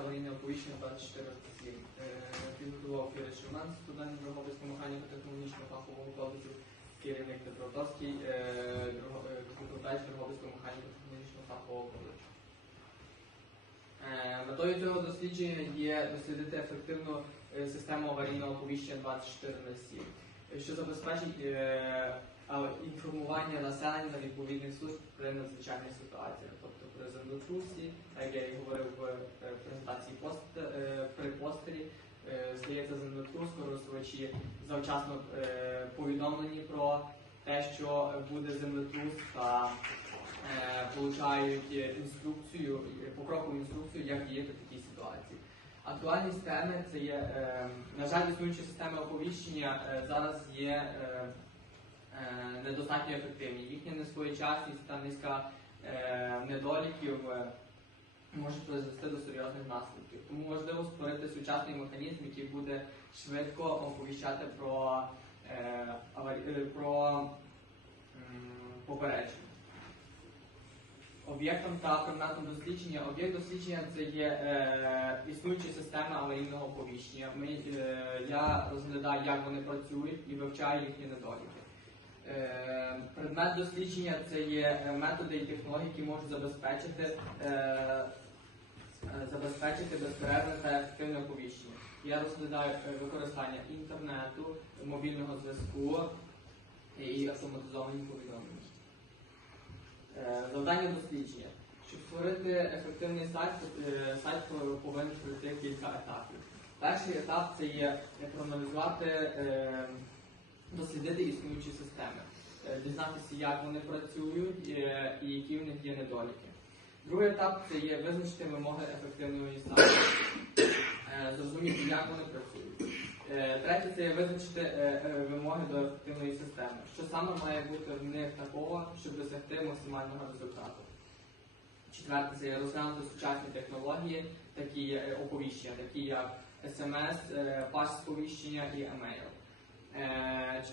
аварійного оповіщення 24 7. Підготував Кирил Шиман, студент Дрогобицького механіко-технологічного фахового коледжу, керівник Петротовський, е, е, викладач Дрогобицького механіко-технологічного фахового коледжу. Е, Метою цього дослідження є дослідити ефективну е, систему аварійного оповіщення 24 на 7, е, що забезпечить е, інформування населення на відповідних служб при надзвичайних ситуаціях, при як я і говорив в е, презентації пост, е, при постері, е, стається землетрус, користувачі завчасно повідомлені про те, що буде землетрус та получають інструкцію, покрокову інструкцію, як діяти в такій ситуації. Актуальність теми це є, на жаль, існуючі системи оповіщення зараз є недостатньо ефективні. Їхня несвоєчасність та низька недоліків е, можуть призвести до серйозних наслідків. Тому важливо створити сучасний механізм, який буде швидко оповіщати про, е, е, про попередження. Об'єктом та предметом дослідження. Об'єкт дослідження це є е, існуючі системи аварійного оповіщення. Ми, е, я розглядаю, як вони працюють і вивчаю їхні недоліки. Е, предмет дослідження це є методи і технології, які можуть забезпечити, е, е, забезпечити безперервне та ефективне оповіщення. Я розглядаю використання інтернету, мобільного зв'язку і автоматизовані повідомлення. Завдання дослідження. Щоб створити ефективний сайт, сайт повинен пройти кілька етапів. Перший етап це є проаналізувати, дослідити існуючі системи, е, дізнатися, як вони працюють е, і які в них є недоліки. Другий етап це є визначити вимоги ефективної сайту, Е, зрозуміти, як вони працюють. Третє це є визначити вимоги до ефективної системи. Що саме має бути в них такого, щоб досягти максимального результату. Четверте це є розглянути сучасні технології, такі оповіщення, такі як SMS, паш сповіщення і емейл. Е,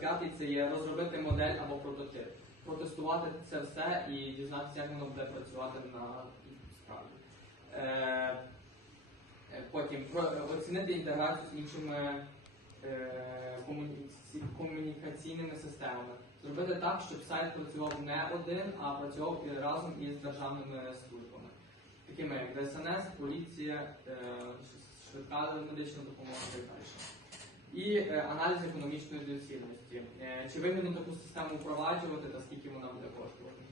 П'ятий це є розробити модель або прототип, протестувати це все і дізнатися, як воно буде працювати на справді. Е, Е, Потім оцінити інтеграцію з іншими комунікаційними системами. Зробити так, щоб сайт працював не один, а працював і разом із державними службами, такими як ДСНС, поліція, швидка медична допомога і далі. І е, аналіз економічної доцільності. Е, Чи вигідно таку систему впроваджувати та скільки вона буде коштувати?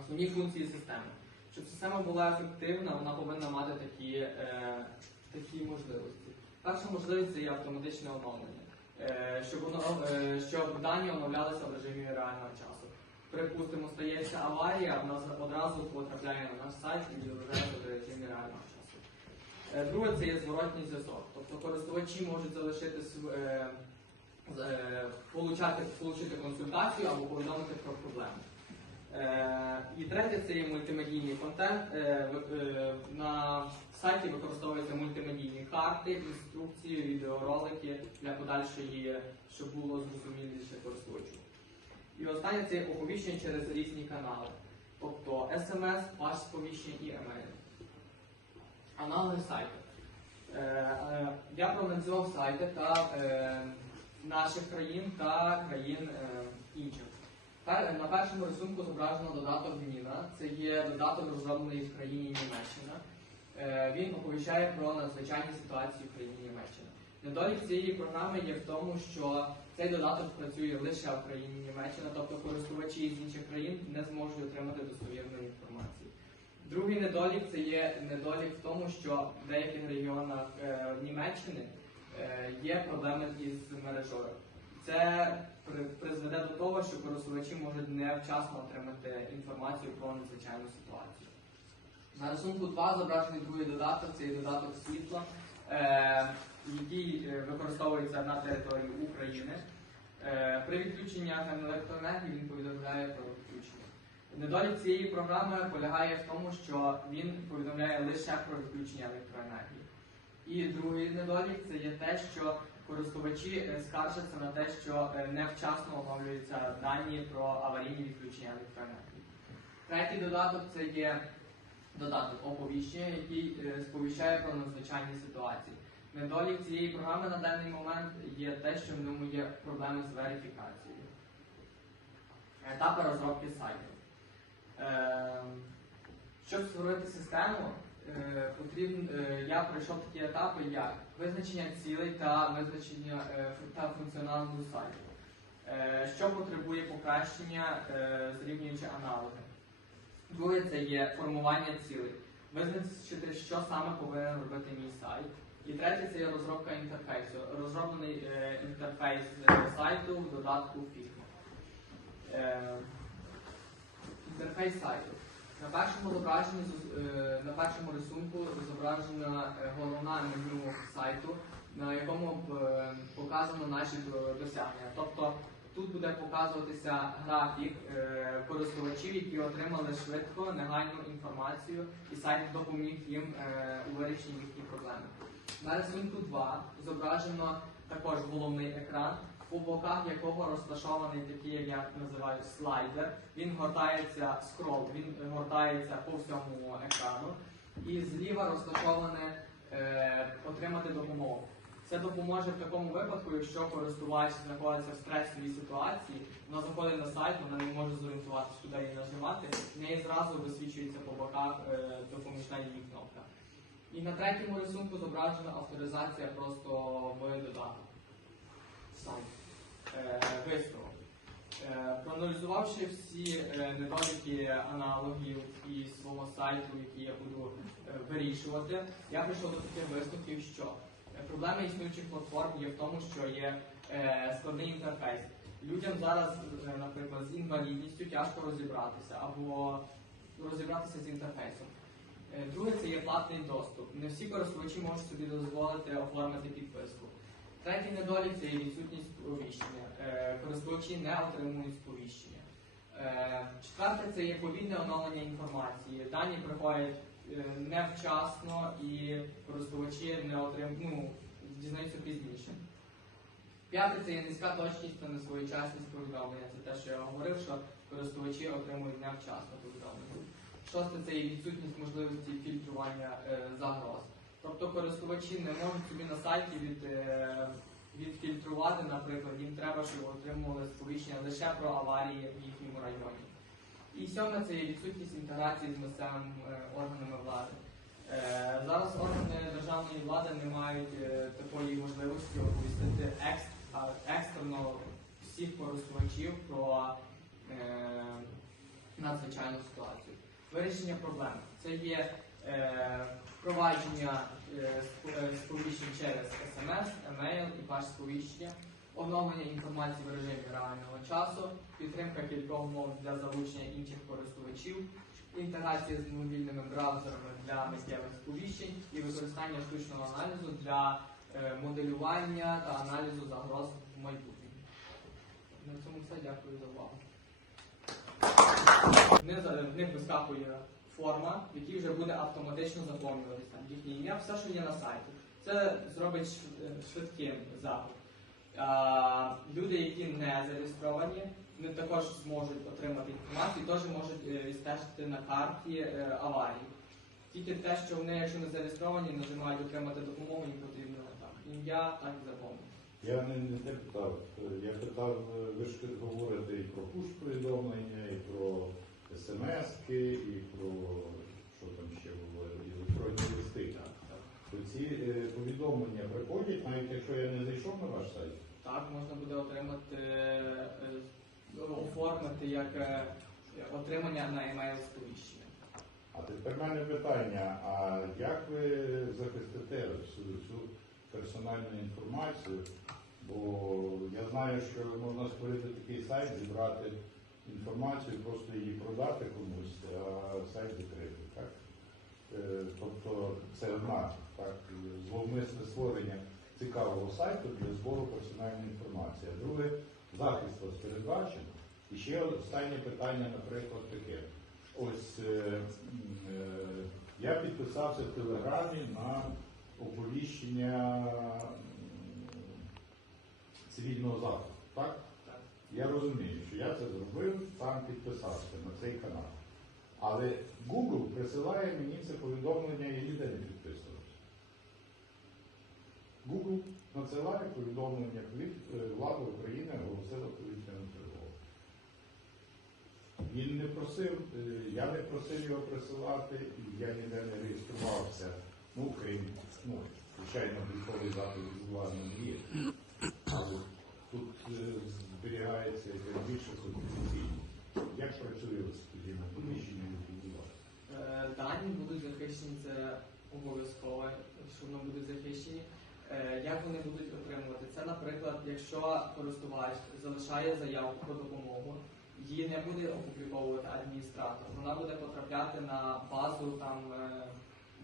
Основні функції системи. Щоб система була ефективна, вона повинна мати такі, е, такі можливості. Перша можливість це є автоматичне оновлення, е, щоб, воно, е, щоб дані оновлялися в режимі реального часу. Припустимо, стається аварія, вона одразу потрапляє на наш сайт і відображається в режимі реального часу. Е, Друге це є зворотній зв'язок. Тобто користувачі можуть залишити е, е, получати, получити консультацію або повідомити про проблему. І третє це є мультимедійний контент. На сайті використовуються мультимедійні карти, інструкції, відеоролики для подальшої, щоб було зрозуміліше користувачу. І останнє це є оповіщення через різні канали, тобто SMS, ваш сповіщення і емейл. Аналоги сайту. Е, Я проаналізував сайти та е, наших країн та країн е, інших. На першому рисунку зображено додаток Міна. Це є додаток, розроблений в країні Німеччина. Він оповіщає про надзвичайні ситуації в країні Німеччина. Недолік цієї програми є в тому, що цей додаток працює лише в країні Німеччина, тобто користувачі з інших країн не зможуть отримати достовірної інформації. Другий недолік це є недолік в тому, що в деяких регіонах е, Німеччини е, є проблеми із мережою. Це призведе до того, що користувачі можуть невчасно отримати інформацію про надзвичайну ситуацію. На рисунку 2 зображений другий додаток, це є додаток світла, е, який е, використовується на території України. Е, при відключенні електроенергії він повідомляє про відключення. Недолік цієї програми полягає в тому, що він повідомляє лише про відключення електроенергії. І другий недолік це є те, що користувачі е, скаржаться на те, що е, невчасно оновлюються дані про аварійні відключення електроенергії. Третій додаток це є додаток оповіщення, який е, сповіщає про надзвичайні ситуації. Недолік цієї програми на даний момент є те, що в ньому є проблеми з верифікацією. Етапи розробки сайту. Е, щоб створити систему, е, потрібно, е, я пройшов такі етапи, як визначення цілей та визначення е, та функціоналу сайту. Що потребує покращення, зрівнюючи аналоги. Друге це є формування цілей. Визначити, що саме повинен робити мій сайт. І третє це є розробка інтерфейсу. Розроблений інтерфейс сайту в додатку Figma. Інтерфейс сайту. На першому зображенні е, на першому рисунку зображена е, головна меню сайту, на якому е, показано наші досягнення. Тобто тут буде показуватися графік користувачів, які отримали швидко негайну інформацію, і сайт допоміг їм у вирішенні їхніх проблем. На рисунку 2 зображено також головний екран, по боках якого розташований такий, як я називаю, слайдер. Він гортається скрол, він гортається по всьому екрану. І зліва розташоване е, отримати допомогу. Це допоможе в такому випадку, якщо користувач знаходиться в стресовій ситуації, вона заходить на сайт, вона не може зорієнтуватися, куди її нажимати, в неї зразу висвічується по боках е, допоміжна її кнопка. І на третьому рисунку зображена авторизація просто в додаток. Сайт. Е, висновок. Е, проаналізувавши всі недоліки аналогів і свого сайту, які я буду е, вирішувати, я прийшов до таких висновків, що проблеми існуючих платформ є в тому, що є складний інтерфейс. Людям зараз, наприклад, з інвалідністю тяжко розібратися або розібратися з інтерфейсом. Друге, це є платний доступ. Не всі користувачі можуть собі дозволити оформити підписку. Третій недолік це відсутність сповіщення. Е, Користувачі не отримують сповіщення. Е, Четверте це є повільне оновлення інформації. Дані приходять е, невчасно і користувачі не отримують, ну, дізнаються пізніше. П'яте це є низька точність та несвоєчасність повідомлення. Це те, що я говорив, що користувачі отримують невчасно повідомлення. Шосте це є відсутність можливості фільтрування загроз. Тобто користувачі не можуть собі на сайті від, е, відфільтрувати, наприклад, їм треба, щоб отримували сповіщення лише про аварії в їхньому районі. І сьоме це є відсутність інтеграції з місцевими е, органами влади. Е, зараз органи державної влади не мають такої можливості оповістити екс, екстрено всіх користувачів про надзвичайну ситуацію. Вирішення проблем це є впровадження е, е, сповіщень через смс, емейл і баш сповіщення, оновлення інформації в режимі реального часу, підтримка кількох мов для залучення інших користувачів, інтеграція з мобільними браузерами для миттєвих сповіщень і використання штучного аналізу для е, моделювання та аналізу загроз в майбутньому. На цьому все. Дякую за увагу. Не них вискакує форма, в якій вже буде автоматично заповнюватися там їхнє ім'я, все, що є на сайті. Це зробить е, швидким запит. Люди, які не зареєстровані, вони також зможуть отримати інформацію теж можуть е, відстежити на карті е, аварії. Тільки те, що вони, якщо не зареєстровані, нажимають отримати допомогу, їм потрібно так. Ім'я так і заповнити. Я не, не питав. Я питав, ви ж говорите і про пуш-повідомлення, і про смс-ки, і про що там ще було, і електронні листи. То ці е, повідомлення приходять, навіть якщо я не зайшов на ваш сайт. Так, можна буде отримати, е, оформити як е, отримання на емейл сповіщення. А тепер мене питання: а як ви захистите всю цю персональну інформацію? Бо я знаю, що можна створити такий сайт, зібрати інформацію, просто її продати комусь, а сайт закрити. Так? Е, Тобто це одна так, зловмисне створення цікавого сайту для збору персональної інформації. А друге, захист вас передбачен. І ще останнє питання, наприклад, таке. Ось е, е, я підписався в Телеграмі на оповіщення цивільного захисту. Я розумію, що я це зробив, сам підписався на цей канал. Але Google присилає мені це повідомлення, я ніде не підписувався. Google надсилає повідомлення, коли е, України оголосила повітряну тривогу. Він не просив, е, я не просив його присилати, і я ніде не реєструвався. Ну, крім, ну, звичайно, військовий заклик з влади не є. Але тут е, зберігається як більше конфіденційно. Як працює тоді на поміщенні будувати? Е, Дані будуть захищені, це обов'язково, що вони будуть захищені. Е, Як вони будуть отримувати? Це, наприклад, якщо користувач залишає заявку про допомогу, її не буде опубліковувати адміністратор. Вона буде потрапляти на базу там е,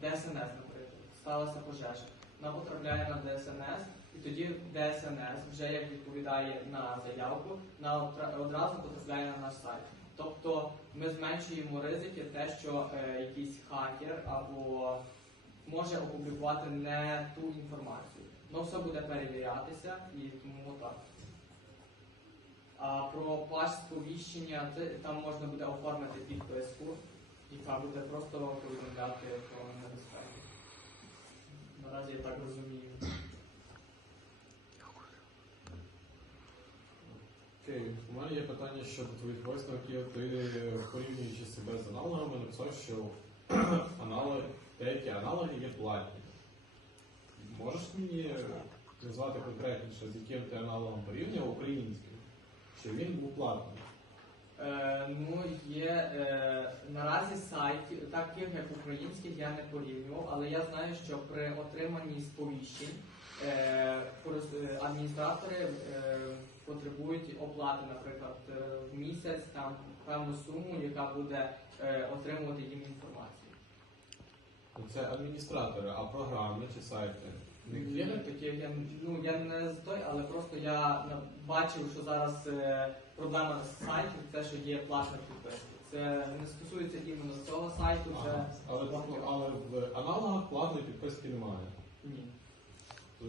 ДСНС, наприклад. Сталася пожежа. Потрапляє на ДСНС, і тоді ДСНС, вже як відповідає на заявку, на одразу потрапляє на наш сайт. Тобто ми зменшуємо ризики, те, що е, якийсь хакер або може опублікувати не ту інформацію. Воно все буде перевірятися і тому так. А про плащ сповіщення, там можна буде оформити підписку, яка буде просто повідомляти про небезпеку. Наразі я так розумію. У мене є питання щодо твоїх висновків. Ти порівнюючи себе з аналогами, написав, що аналоги, деякі аналоги є платні. Можеш мені назвати конкретніше, з яким ти аналогом порівняв українським? Що він був платний? Е, ну, є е, наразі сайтів, таких як українських, я не порівнював, але я знаю, що при отриманні сповіщень е, адміністратори потребують оплати, наприклад, в місяць там певну суму, яка буде отримувати їм інформацію. Ну, Це адміністратори, а програми чи сайти? Є такі, я, ну, я не з той, але просто я бачив, що зараз проблема з сайтом це, що є платна підписка. Це не стосується іменно цього сайту, вже Але, але в аналогах платної підписки немає. ні.